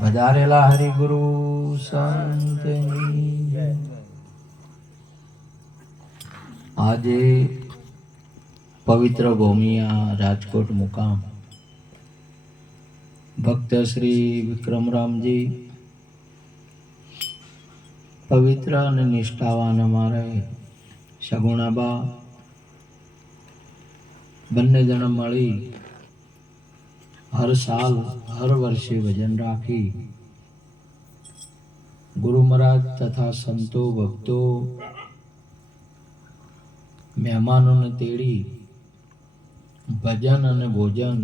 વધારેલા હરિગુરુ સંતની જય. આજે પવિત્ર ભૂમિયા રાજકોટ મુકામ ભક્ત શ્રી વિક્રમરામજી પવિત્ર અને નિષ્ઠાવાન અમારે સગુણાબા બંને જણા મળી હર સાલ હર વર્ષે ભજન રાખી ગુરુ મહારાજ તથા સંતો ભક્તો મહેમાનોને તેડી ભજન અને ભોજન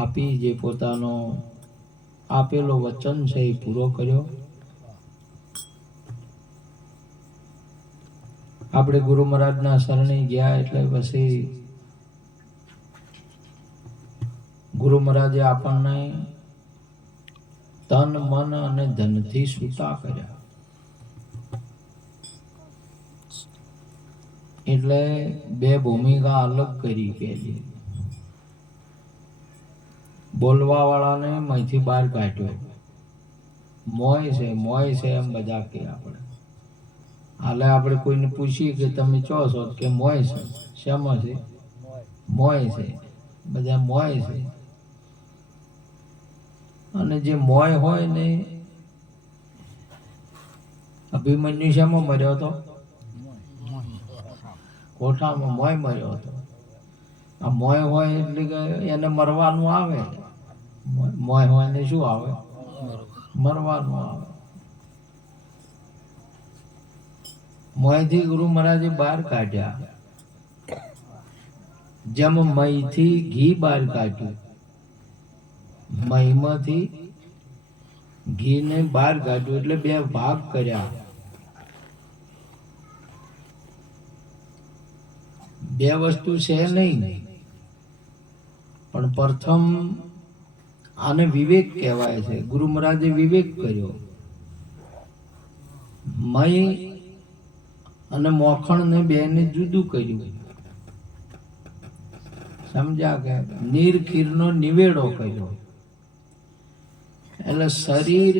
આપી જે પોતાનો આપેલો વચન છે એ પૂરો કર્યો. આપણે ગુરુ મહારાજના શરણે ગયા એટલે પછી ગુરુ મહારાજે આપણને તન મન અને ધનથી છૂટા કર્યા. એટલે બે ભૂમિકા અલગ કરી. પહેલી બોલવા વાળાને મયથી બહાર કાઢ્યો. મોય છે એમ બધા કે આપણે હાલે આપણે કોઈને પૂછીએ કે તમે ચો છો કે મોય છે. શેમાં છે? મોય છે. બધા મોય છે. અને જે મોય હોય ને અભિમન્યુ શામાં મર્યો હતો? કોઠામાં મોય મર્યો હતો. આ મોય હોય એટલે કે એને મરવાનું આવે. મોય હોય ને શું આવે? મરવાનું આવે. મોયથી ગુરુ મહારાજે બહાર કાઢ્યા. જેમ મયથી ઘી બહાર કાઢ્યું, મહીમાંથી ઘીને બહાર કાઢ્યું એટલે બે ભાગ કર્યા. બે વસ્તુ છે નહીં, પણ પ્રથમ આને વિવેક કહેવાય છે. ગુરુ મહારાજે વિવેક કર્યો. મય અને મોખણને બેને જુદું કર્યું. સમજ્યા કે નીરખીરનો નિવેડો કર્યો. એટલે શરીર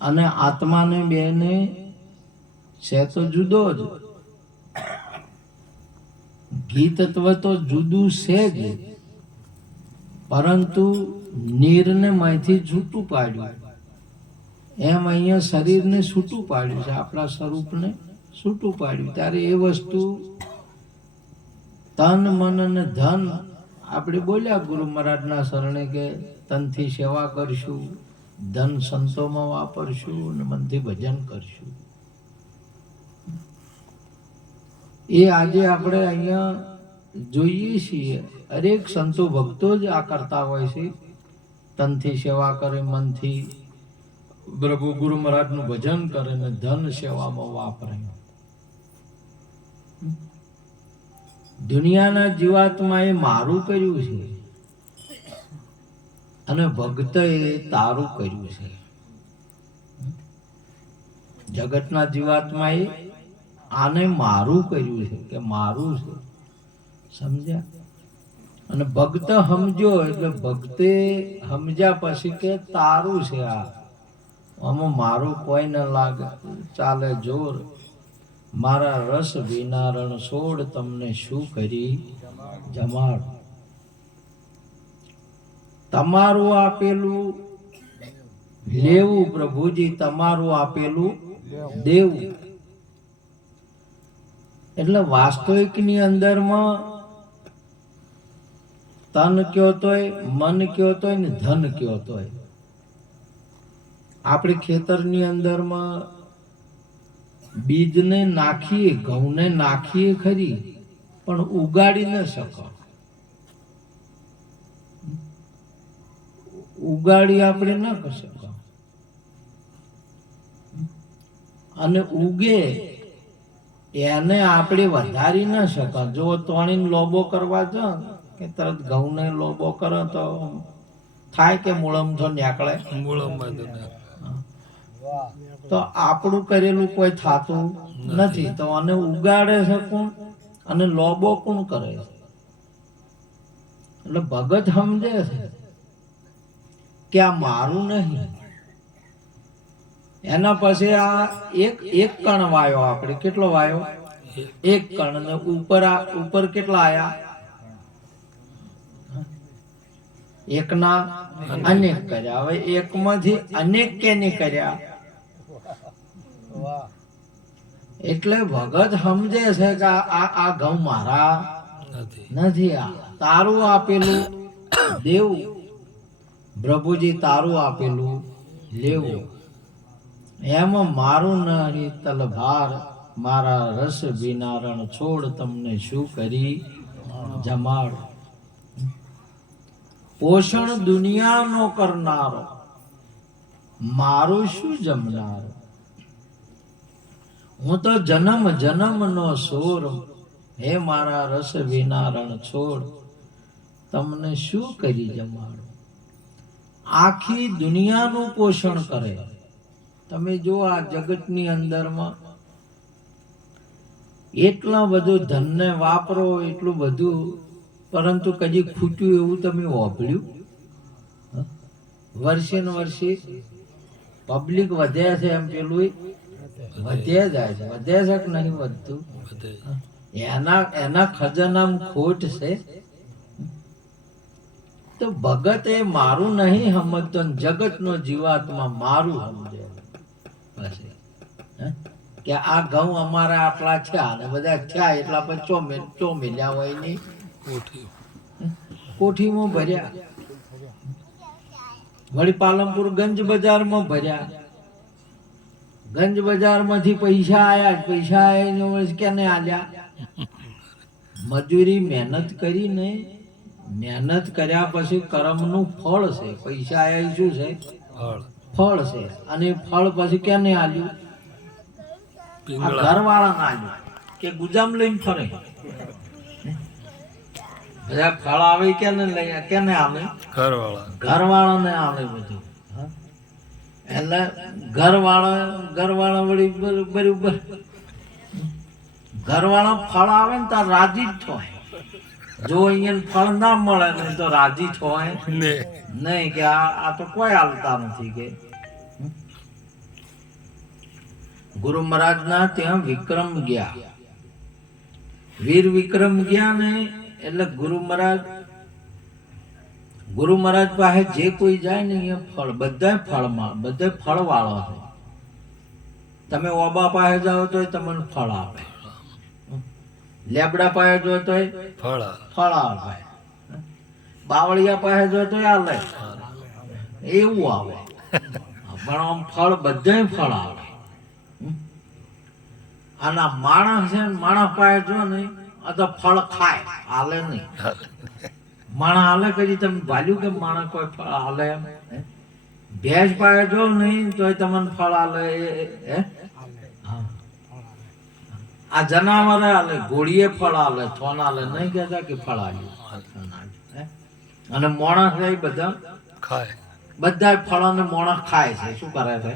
અને આત્માને બેને છે તો જુદો જ. ઘી તત્વ તો જુદું છે જ, પરંતુ નીરને માંથી છૂટું પાડ્યું. એમ અહીંયા શરીરને છૂટું પાડ્યું છે, આપણા સ્વરૂપને છૂટું પાડ્યું. ત્યારે એ વસ્તુ તન મન અને ધન આપણે બોલ્યા ગુરુ મહારાજના શરણે કે તનથી સેવા કરશું, ધન સંતોમાં વાપરશું અને મનથી ભજન કરશું. એ આજે આપણે અહીંયા જોઈએ છીએ. હરેક સંતો ભક્તો જ આ કરતા હોય છે. તનથી સેવા કરે, મનથી પ્રભુ ગુરુ મહારાજનું ભજન કરે ને ધન સેવામાં વાપરે. દુનિયાના જીવાત્માએ મારું કર્યું છે અને ભક્તએ તારું કર્યું છે. જગતના જીવાત્માએ આને મારું કર્યું છે કે મારું છે. સમજ્યા? અને ભક્ત સમજો એટલે ભક્તે સમજ્યા પછી કે તારું છે. આમાં મારું કોઈ ન લાગે, ચાલે જોર. મારા રસ વિના રણ છોડ, તમને શું કરી જમાડ. તમારું આપેલું લેવું પ્રભુજી, તમારું આપેલું દેવું. એટલે વાસ્તવિકની અંદરમાં તન કયો તોય, મન કયો તોય ને ધન કયો તોય. આપણે ખેતરની અંદરમાં બીજને નાખીએ, ઘઉંને નાખીએ ખરી, પણ ઉગાડી ન શકો. ઉગાડી આપણે ન કરી શકો. અને ઉગે એને આપણે વધારી ન શકો. જો તોણીને લોબો કરવા જો કે તરત ઘઉંને લોબો કરો તો થાય કે મૂળમ જો નીકળે. તો આપણું કરેલું કોઈ થાતું નથી. તો આને ઉગાડે છે કોણ અને લોબો કોણ કરે છે? એટલે ભગત સમજે છે કે આ મારું નહીં. એના પછી આ એક કણ વાયો, આપણે કેટલો વાયો? એક કણ. ને ઉપર કેટલા આયા? એકના અનેક કર્યા. હવે એકમાંથી અનેક કેને કર્યા? એટલે ભગત સમજે છે કે આ ઘઉં મારા નથી, આ તારું આપેલું દેવું, પ્રભુજી તારું આપેલું લેવું. એમાં મારું નહીં તલભાર, મારા રસ બિનારણ છોડ, તમને શું કરી જમાડ. પોષણ દુનિયાનો કરનારો, મારું શું જમનારો. હું તો જન્મ જન્મનો સોર, હે મારા રસ વિનારણ છોડ, તમને શું કરી જમાડો. આખી દુનિયાનું પોષણ કરે. તમે જો આ જગતની અંદરમાં એટલા બધું ધનને વાપરો, એટલું બધું, પરંતુ કદી ખૂટ્યું એવું તમે વાપર્યું? વર્ષે ને વર્ષે પબ્લિક વધે છે, એમ પેલું વધે જાય છે. વધે છે કે નહીં વધતું? એના ખજાનામાં ખોટ છે. તો ભગત એ મારું નહીં સમજતો, જગતનો જીવાત્મા મારું સમજે. પછી કે આ ઘઉં અમારા આટલા થયા ને બધા થયા એટલા પછી ચો મિલ્યા હોય ની કોઠીમાં ભર્યા, વળી પાલનપુર ગંજ બજારમાં ભર્યા. ગંજ બજારમાંથી પૈસા આયા, પૈસા આયા કેને આલ્યા? મજૂરી મહેનત કરીને, મહેનત કર્યા પછી કર્મનું ફળ છે. પૈસા આયા શું છે? ફળ છે. અને ફળ પછી કેને આલ્યું? ઘરવાળાને આલ્યું કે ગુજામ લઈને ફરે. બધા ફળ આવે કેને લઈ, કેને આવે? ઘરવાળાને આવે બધું. એટલે ઘરવાળા વળી બરોબર ઘરવાળા ફળ આવે ને તાર રાજી જ થાય. જો અહીંયા ફળ ના મળે ને તો રાજી થાય નહીં કે આ તો કોઈ હાલતા નથી. કે ગુરુ મહારાજ ના ત્યાં વિક્રમ ગયા, વીર વિક્રમ ગયા ને એટલે ગુરુ મહારાજ પાસે જે કોઈ જાય ને એ ફળ, બધા ફળમાં, બધે ફળ વાળો છે. તમે ઓબા પાસે જાઓ તો તમને ફળ આપે, લેબડા પાસે જો તો ફળ આપે, બાવળિયા પાસે જો તો આલે, એવું આવે. પણ આમ ફળ બધે ફળ આવે. આના માણસ છે, માણસ પાસે જો નહીં આ તો ફળ ખાય, હાલે નહીં. માણસ હાલે કદી તમે ભાલ્યું કે માણસ કોઈ ફળ હાલે એમ? ભેંસ પાસે જો નહીં તો તમને ફળ હાલે. આ જનાવર હાલે, ઘોડીએ ફળ હાલે, થોન હાલે, નહીં કહેતા કે ફળ હાલ્યું. અને માણસ એ બધા ખાય, બધા ફળો ને માણસ ખાય છે. શું કરે છે?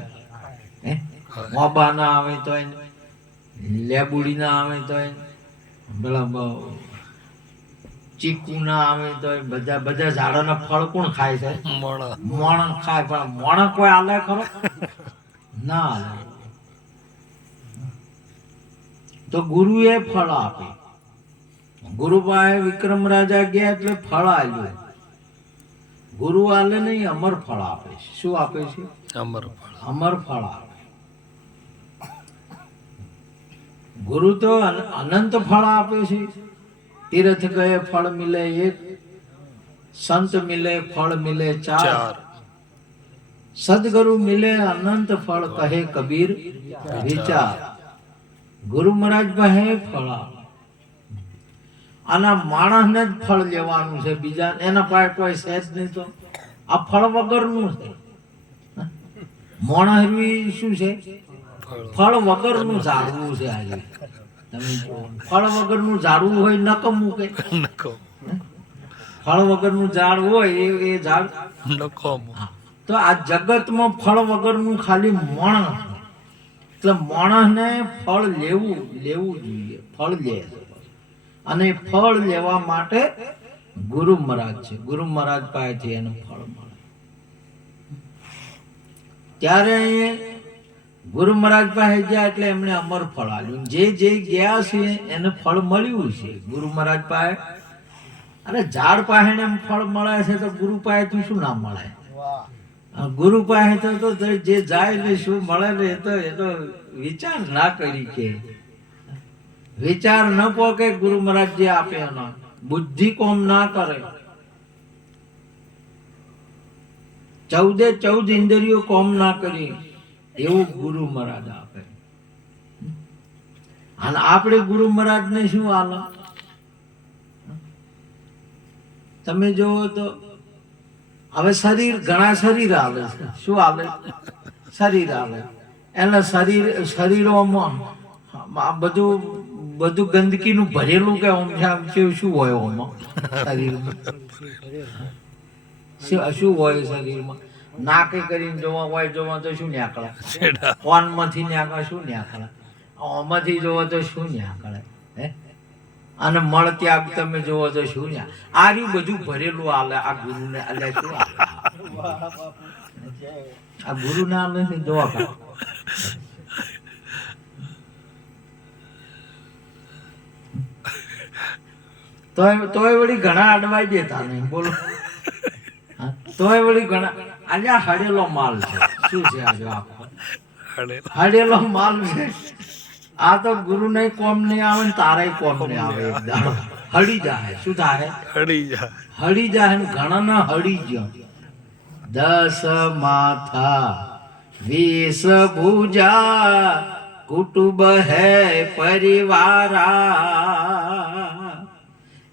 મોબા ના આવે તો, લેબુડી ના આવે તો, પેલા ચીકુ ના આવે તો, બધા ઝાડોના ફળ કોણ ખાય છે? મોણ ખાય. પણ મોણ કોઈ હાલે ખરો? ના હાલે. તો ગુરુએ ફળ આપે. ગુરુ પાસે વિક્રમ રાજા ગયા એટલે ફળ આલ્યું. ગુરુ આલે નહીં, અમર ફળ આપે છે. શું આપે છે? અમર ફળ આપે. ગુરુ તો અનંત ફળ આપે છે. તીર્થ ગયે ફળ મિલે એક, સંત મિલે ફળ મિલે ચાર, સદગુરુ મિલે અનંત ફળ, કહે કબીર વિચાર. ગુરુ મહારાજ પાસે ફળ આપે. આના માણસને જ ફળ લેવાનું છે, બીજા એના પાસે કોઈ છે જ નહીં. તો આ ફળ વગરનું છે. માણસ શું છે? ફળ વગરનું ઝાડવું છે. આજે તમે ફળ વગરનું ઝાડવું હોય નકમું કે ફળ વગરનું ઝાડ હોય એ ઝાડ નકમું. તો આ જગતમાં ફળ વગરનું ખાલી માણસ. એટલે માણસને ફળ લેવું જોઈએ. ફળ લે, અને ફળ લેવા માટે ગુરુ મહારાજ છે. ગુરુ મહારાજ પાસેથી એને ફળ મળે. ત્યારે ગુરુ મહારાજ પાસે ગયા એટલે એમણે અમર ફળ આપ્યું. જે ગયા છે એને ફળ મળ્યું છે ગુરુ મહારાજ પાસે. અરે ઝાડ પાસે એમ ફળ મળે છે તો ગુરુ પાસેથી શું ના મળે? ગુરુ પાસે તો જે જાય ને શું મળે ને એ તો વિચાર ના કરી કે વિચાર ન પોકે. ગુરુ મહારાજ જે આપે એનો બુદ્ધિ કોમ ના કરે. 14 ઇન્દ્રિયો કોમ ના કરી એવું ગુરુ મહારાજ આપે. અને આપણે ગુરુ મહારાજ ને શું હાલે? તમે જોવો તો હવે શરીર, ઘણા શરીર આવે છે. શું આવે? શરીર આવે. એટલે શરીરોમાં બધું ગંદકીનું ભરેલું કે આમ શું હોય આમાં શરીરમાં? શું હોય શરીરમાં? નાકે કરીને જોવા હોય જોવા તો શું નીકળે? કોનમાંથી નીકળે? શું નીકળે? આમાંથી જોવો તો શું નીકળે? હે? અને મળ ત્યાગ તમે જોવો તો શું ને આ રહ્યું બધું ભરેલું આલે આ ગુરુને. અલ્યા શું આલે આ ગુરુને આલે છે? જોવા કા તોય વળી ઘણા અડવાઈ દેતા નહીં. બોલો, તોય વળી ઘણા અલ્યા હડેલો માલ છે. શું છે આજે આખો હડેલો માલ છે. આ તો ગુરુ ને કોમ નહીં આવે ને તારે કોમ નહીં આવે. એકદમ હળી જાય. શું થાય? હળી જાય ને ઘણા ના હળી ગયો. 10 માથા 20 ભુજા कुटुंब है परिवारा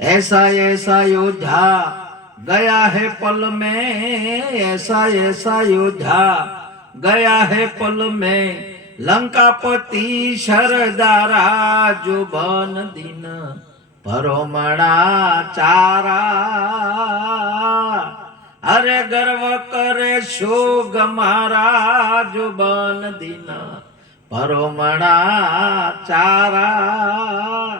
ऐसा ऐसा योद्धा गया है पल में ऐसा योद्धा गया है पल में लंकापति शरदारा जो बन दिन परोमणा चारा अरे गर्व करे शोग मारा जो बन दिन પરોમણા ચારા.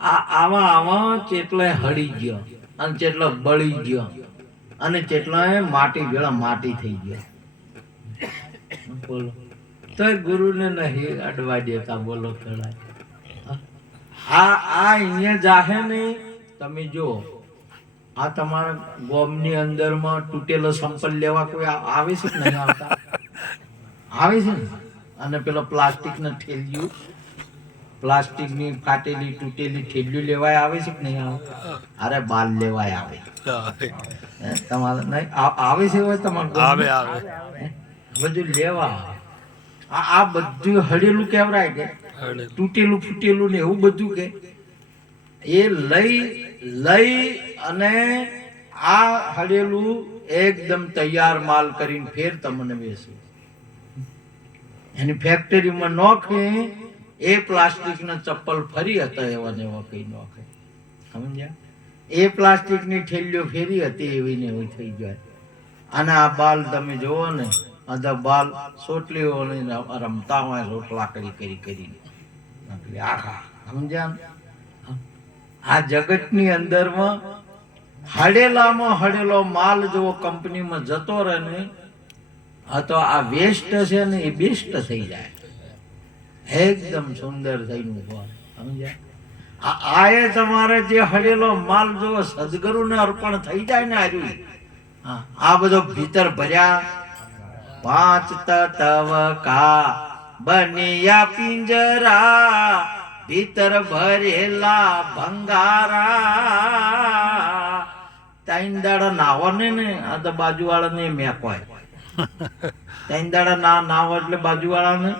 આમાં આમાં ચેટલો હળી ગયો અને ચેટલો બળી ગયો અને ચેટલો માટી ભેળા માટી થઈ ગયો. બોલો તો ગુરુને નહીં અડવા દેતા. બોલો કળાય આ અહીંયા જાહે નહીં. તમે જો આ તમારા ગોમની અંદરમાં તૂટેલો સંપલ લેવા કોઈ આવે છે કે નહીં આવતા? આવે છે ને. અને પેલો પ્લાસ્ટિક ના થેલીઓ, પ્લાસ્ટિક ની ફાટેલી તૂટેલી થેલીઓ લેવાય આવે છે કે નહીં આવે? અરે બાલ લેવાય આવે. તમારે નહીં આવે છે? હોય તમારે આવે બધું લેવા. આ બધું હળેલું કેવરાય કે તૂટેલું ફૂટેલું ને એવું બધું કે એ લઈ અને આ હળેલું એકદમ તૈયાર માલ કરીને ફેર તમને બેસું એની ફેક્ટરીમાં નોખે. એ પ્લાસ્ટિક ના ચપ્પલ ફરી હતા એવા ને એવા કઈ નોખે. સમજ્યા? એ પ્લાસ્ટિક ની થેલીઓ ફેરી હતી એવી ને એવી થઈ જાય. અને આ બાલ તમે જોવો ને આ બાલ સોટલીઓ રમતા હોય રોટલા કરી કરીને આખા. સમજ્યા? આ જગત ની અંદરમાં હડેલામાં હડેલો માલ જો કંપનીમાં જતો રહે ને તો આ વેસ્ટ છે ને એ બેસ્ટ થઈ જાય. એકદમ સુંદર થઈને સમજ્યા? આ તમારે જે હડેલો માલ જો સદગુરુને અર્પણ થઈ જાય ને આર્યું આ બધો ભીતર ભર્યા 5 તત્વ કા બનિયા પિંજરા ભીતર ભરેલા ભંગારા. 3 દાડા નાવો ને આ તો બાજુ વાળા ને મેકવાય. 3 દાડા નાવો એટલે બાજુ વાળા ને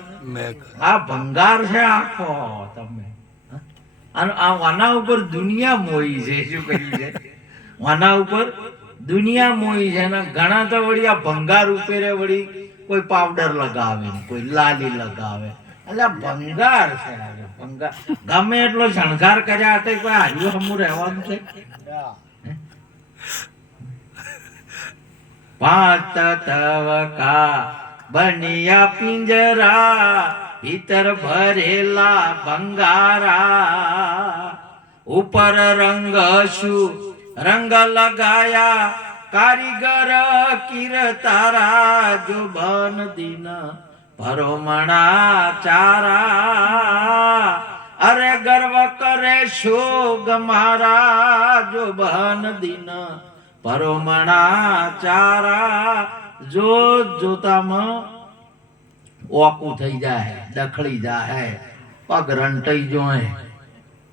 આ ભંગાર છે આખો. તમે આના ઉપર દુનિયા મોઈ છે. શું કર્યું છે? આના ઉપર દુનિયા મોઈ છે. ઘણા તો વળી આ ભંગાર ઉપેરે વળી કોઈ પાવડર લગાવે, કોઈ લાલી લગાવે. એટલે ભંગાર છે. ભંગાર ગમે એટલો શણગાર કર્યા હતા કોઈ હાર્યું હમું રહેવાનું છે? 5 તત્વ કા બનિયા પિંજરા ભીતર ભરેલા ભંગારા ઉપર રંગ શું રંગ લગાયા કારીગર કીર તારા જુબન દિન ભરોમણા ચારા અરે ગર્વ કરે શોગ મારા જુબન દિન ભરોમણા ચારા જોત જોતામાં ઓકું થઈ જાય, દખડી જાય, પગ રંટાઈ જોય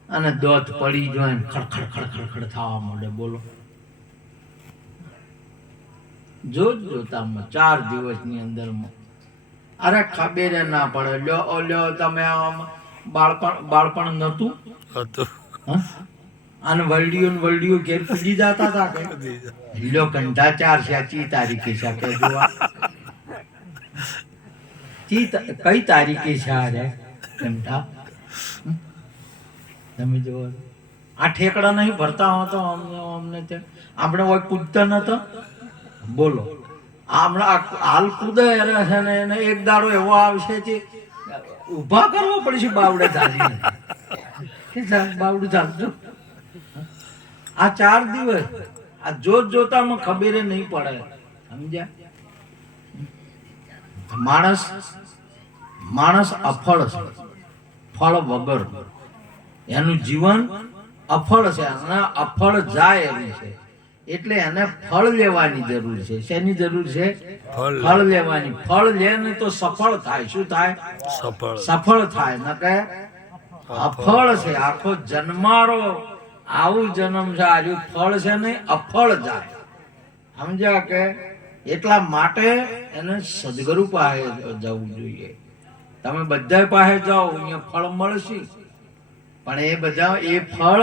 અને દોત પડી જોય, ખડખડ ખડખડ ખડ થવા માંડે. બોલો, જોત જોતામાં 4 દિવસની અંદરમાં અરે ખબર ના પડે. લ્યો તમે આમ બાળપણ નતું અને વલડીઓ ઘેર પૂજી જતા હતા કે લ્યો કંઠા 4 સાચી તારીખે શકે જોવા કઈ તારીખે છે રે કંઠા? તમે જો આ ઠેકડા નહીં ભરતા હો તો અમને આપણે કોઈ કૂદતા નતો. બોલો, હમણાં હાલ કૂદે છે ને એને એક દાડો એવો આવશે કે ઊભા કરવો પડશે બાવડે ચાલીને. બાવડું ચાલતું આ 4 દિવસ આ જોત જોતામાં ખબર નહીં પડે. સમજ્યા? માણસ અફળ છે, ફળ વગર એનું જીવન અફળ છે અને અફળ જાય એવું છે. એટલે એને ફળ લેવાની જરૂર છે. શેની જરૂર છે? ફળ લેવાની. ફળ લે ને તો સફળ થાય. શું થાય? સફળ થાય. ન કે અફળ છે. આખો જન્મારો આવું જન્મ છે, આજુ ફળ છે ને અફળ જાય. સમજ્યા કે? એટલા માટે એને સદગુરુ પાસે જવું જોઈએ. તમે બધા પાસે જાઓ, અહીંયા ફળ મળશે, પણ એ બધા એ ફળ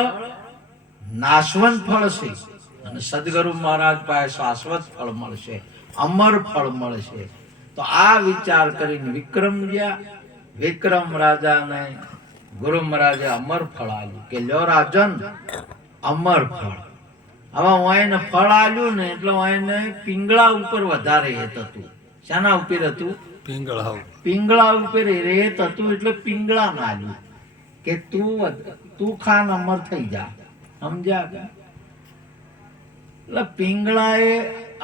નાશવંત ફળ છે અને સદગુરુ મહારાજ પાસે શાશ્વત ફળ મળશે, અમર ફળ મળશે. તો આ વિચાર કરીને વિક્રમ રાજાને ગુરુ મહારાજે અમર ફળ આપ્યું કે લ્યો રાજન, અમર ફળ. હવે હું એને ફળ આલ્યું ને એટલે એને પિંગળા ઉપર વધારે હેત હતું. શાના ઉપર હતું? પિંગળા ઉપર રેત હતું. એટલે પિંગળા ના આલ્યું કે તું ખાન અમર થઈ જા. સમજ્યા? એટલે પિંગળા એ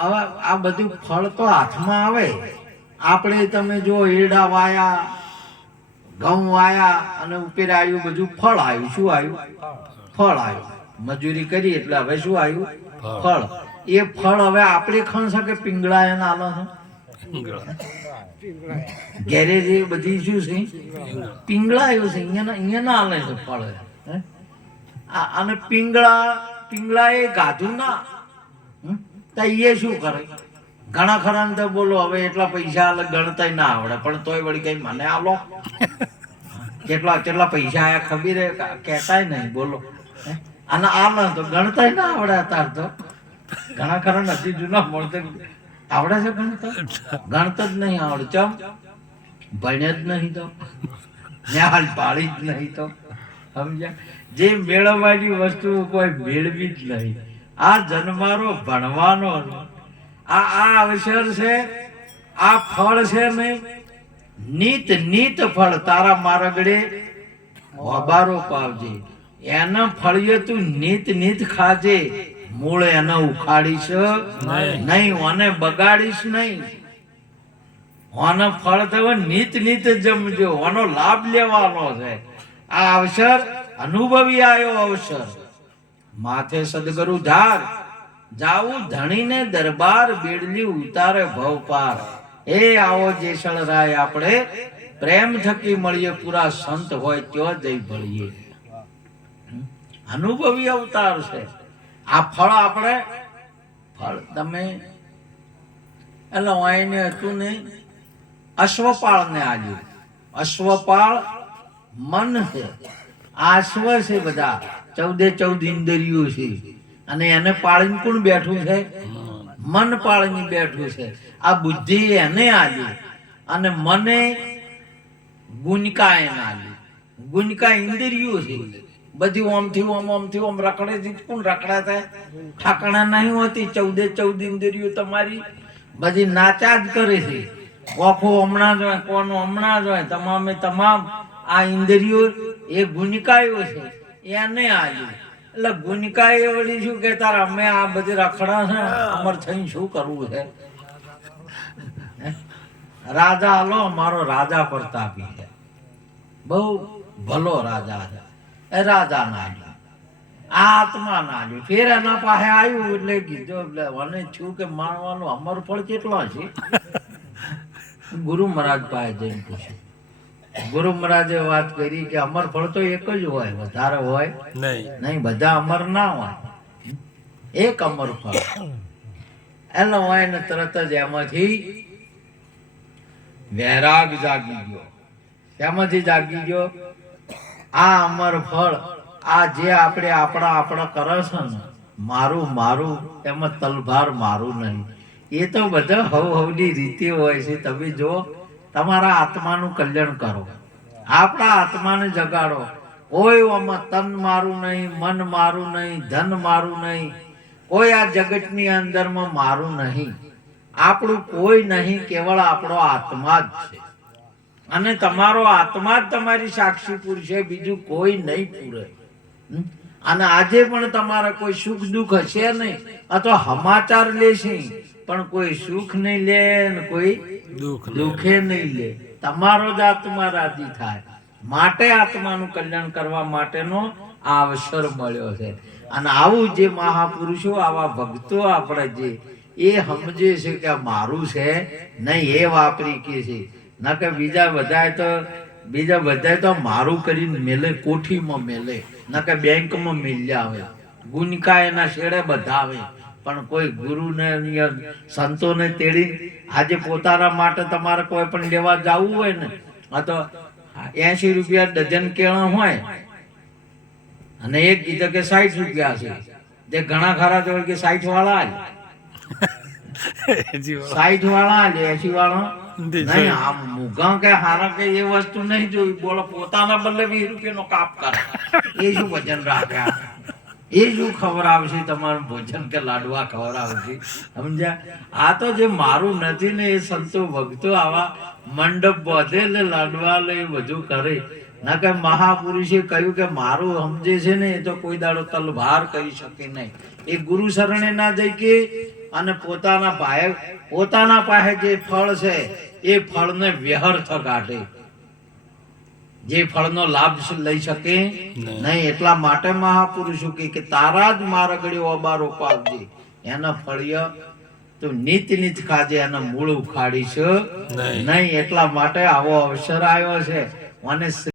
હવે આ બધું ફળ તો હાથમાં આવે. આપણે તમે જો એડા વાયા, ઘઉં વાયા અને ઉપર આવ્યું બધું ફળ આવ્યું. શું આવ્યું? ફળ આવ્યું. મજૂરી કરી એટલે હવે શું આવ્યું? ફળ. એ ફળ હવે આપણે ખાણ શકે પિંગળા એને આલો છે. ઘેરે જે બધી શું છે પિંગળા આવ્યું છે, અહીંયા ના આલે છે ફળ. અને પિંગળા એ ગાધું ના તો એ શું કરે? ઘણા ખરા તો બોલો હવે એટલા પૈસા આલે ગણતા ના આવડે, પણ તોય વળી કઈ મને આલો કેટલા પૈસા આયા ખબર કહેતાય નહીં. બોલો, અને આલે તો ગણતા ના આવડે. અત્યારે તો ઘણા ખરા નથી જૂના મળતે આવડે છે ગણતા? ગણતા જ નહીં આવડે. ચમ? ભણ્યા જ નહીં તો, ન્યાલ પાડી જ નહીં તો. સમજ્યા? જે મેળવવાની વસ્તુ કોઈ મેળવી જ નહીં. આ જન્મારો ભણવાનો આ અવસર છે. આ ફળ છે ને નીત ફળ તારા મારગડે વબારો પાવજે. એના ફળીએ તું નીત ખાજે. મૂળ એને ઉખાડીશ નહીં, ઓને બગાડીશ નહીં. ઓનો ફળ થયો નીત જમજો. ઓનો લાભ લેવાનો છે. આ અવસર અનુભવી આવ્યો અવસર. માથે સદગુરુ ધાર જાવું ધણીને દરબાર, બેડલી ઉતારે ભવ પાર. એ આવો જેસલ રાય આપણે પ્રેમ થકી મળીએ, પૂરા સંત હોય ત્યાં જઈ ભળીએ. અનુભવી અવતાર છે. આ ફળ આપણે ફળ તમે એટલે એને હતું ને અશ્વપાળ ને આવ્યું. અશ્વપાળ મન છે, આશ્વ છે. બધા 14 ઇન્દ્રિયો છે અને એને પાળીને કોણ બેઠું છે? મન પાળીને બેઠું છે. આ બુદ્ધિ એને આલી અને મને ગુણકા એને આલી. ગુણકા ઇન્દ્રિયો છે બધી. ઓમથી ઓમ રખડે છે. કોણ રખડા થાય? ઠાકણા નહીં હોતી. 14 ઇન્દ્રિયો તમારી બધી નાચા જ કરે છે. ઓખો હમણાં જ હોય, કોનો હમણાં જ હોય. તમામ આ ઇન્દ્રિયો એ ગુણકાયો છે એને આલ્યું. એટલે ગુનકાએ વળી શું કે તાર અમે આ બધી રખડા છે અમર થઈને શું કરવું છે? રાજા લો, મારો રાજા પ્રતાપી છે, બહુ ભલો રાજા છે. એ રાજા ના આવ્યો, આત્મા ના આવ્યો. ફેર એના પાસે આવ્યું એટલે કીધું મને છું કે માનવાનું અમરફળ કેટલો છે? ગુરુ મહારાજ પાસે જઈને પૂછ્યું. ગુરુ મહારાજે વાત કરી કે અમરફળ તો એક જ હોય, વધારે હોય નહીં, બધા અમર ના હોય, એક અમરફળ એનો હોય ને તરત જ એમાંથી વૈરાગ જાગી ગયો. એમાંથી જાગી ગયો આ અમર ફળ, આ જે આપણે આપણા કરે છે ને મારું મારું, એમાં તલભાર મારું નહીં. એ તો બધા હવની રીતે હોય છે. તમે જો તમારા આત્માનું કલ્યાણ કરો, આપણા આત્માને જગાડો. કોઈ આમાં તન મારું નહીં, મન મારું નહીં, ધન મારું નહીં, કોઈ આ જગતની અંદરમાં મારું નહીં. આપણું કોઈ નહીં, કેવળ આપણો આત્મા જ છે. અને તમારો આત્મા જ તમારી સાક્ષી પૂરશે, બીજું કોઈ નહીં પૂરે. અને આજે પણ તમારે કોઈ સુખ દુઃખ હશે નહીં, અથવા સમાચાર લેશે પણ કોઈ સુખ નહીં લે ને કોઈ દુઃખે નહીં લે. તમારો જ આત્મા રાજી થાય. માટે આત્માનું કલ્યાણ કરવા માટેનો આ અવસર મળ્યો છે. અને આવું જે મહાપુરુષો, આવા ભક્તો આપણે જે એ સમજે છે કે મારું છે નહીં, એ વાપરી કે છે. ના કે બીજા બધાય તો મારું કરીને મેલે, કોઠીમાં મેલે, ના કે બેંકમાં મેલ્યા આવે, ગુનકા એના શેડે બધા આવે. પણ કોઈ ગુરુને સંતોને તેડી આજે પોતાના માટે તમારે કોઈ પણ લેવા જવું હોય ને, આ તો 80 રૂપિયા ડઝન કેળા હોય અને એક કીધું કે 60 રૂપિયા છે. જે ઘણા ખરા તો કે 60 વાળા 60 વાળા 80 વાળા નહીં. આમ મુગા કે હારા કે એ વસ્તુ નહીં જોઈ. બોલો પોતાના બદલે 20 રૂપિયાનો કાપ કરે, એ શું વજન રાખ્યા? એ શું ખવડાવશે તમારું ભોજન કે લાડવા ખવડાવશે? સમજ્યા? આ તો જે મારું નથી ને એ સંતો ભક્તો આવા મંડપ બાંધે એટલે લાડવા લે બધું કરે. ના કે મહાપુરુષે કહ્યું કે મારું સમજે છે ને એ તો કોઈ દાડો તલભાર કરી શકે નહીં. એ ગુરુ શરણે ના જઈ કે અને પોતાના પાસે જે ફળ છે એ ફળને વ્યર્થ કાઢે, જે ફળનો લાભ લઈ શકે નહીં. એટલા માટે મહાપુરુષો કે તારા જ મારગડીઓ અબારો પાવજે, એના ફળિયા તો નીત ખાજે, એના મૂળ ઉખાડીશ નહીં. એટલા માટે આવો અવસર આવ્યો છે. મને